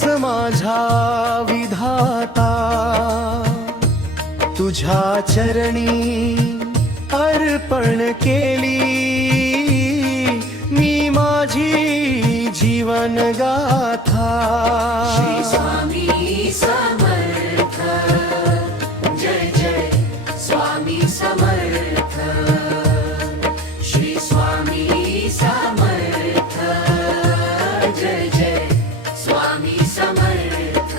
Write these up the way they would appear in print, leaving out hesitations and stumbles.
तूच माझा विधाता, तुझ्या चरणी अर्पण केली मी माझी जीवन गाथा। श्री स्वामी समर्थ, जय जय स्वामी समर्थ। श्री स्वामी समर्थ, जय जय स्वामी समर्थ।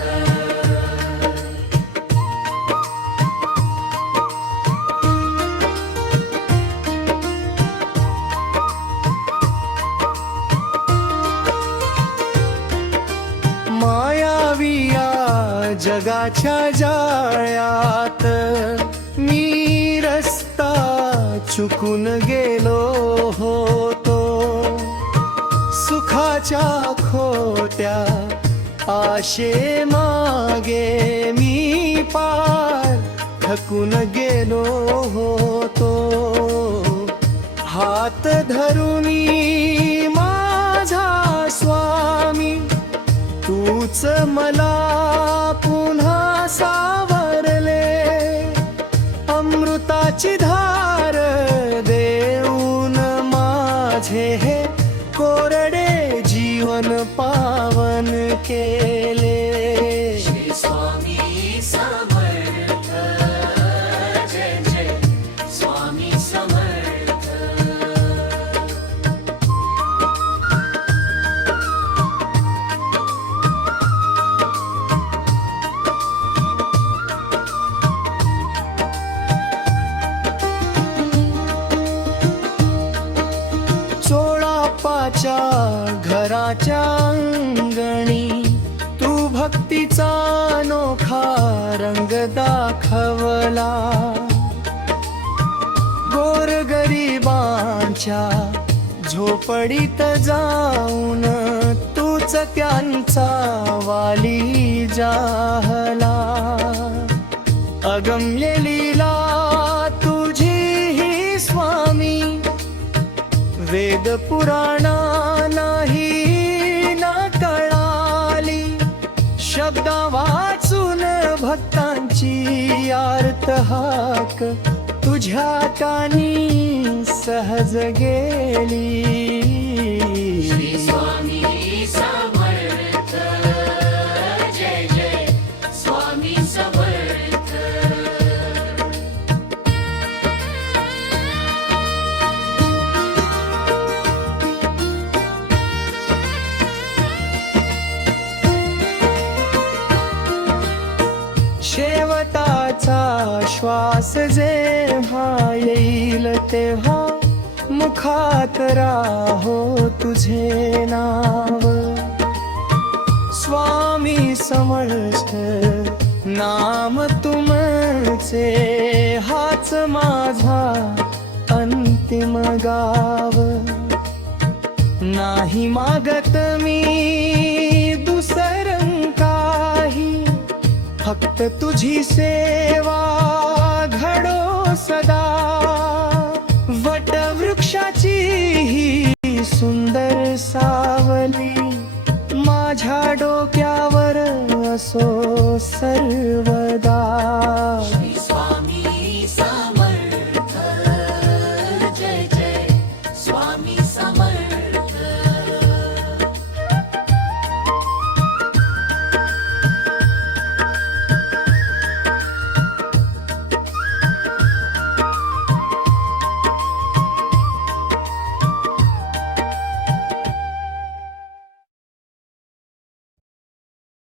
मायाविया जगाच्या जाळ्यात मी रस्ता चुकून गेलो होतो, सुखाच्या खोट्या आशे मागे मी पार थकून गेलो होतो। हात धरुनी माझा स्वामी तूच मला पुन्हा सावरले, अमृताची धार देऊन माझे हे कोरडे जीवन पावन केले। श्री स्वामी समर्थ, जय जय स्वामी समर्थ। चोळापाच्या घराच्या अंगणी तू भक्तीचा अनोखा रंग दाखवला, गोरगरिबांच्या झोपडीत जाऊन तूच त्यांचा वाली जाहला। अगम्य लीला तुझी ही स्वामी, वेद पुराणा नाही ना कळाली, शब्दा वाचून भक्तांची आर्त हाक तुझ्या कानी सहज गेली। श्री स्वामी समर्थ, जय जय स्वामी समर्थ। शेवटाचा श्वास जेव्हा येईल तेव्हा मुखात राहो तुझे नाव, स्वामी समर्थ नाम तुमचे हाच माझा अंतिम गाव। नाही मागत मी दुसरं काही, फक्त तुझी सेवा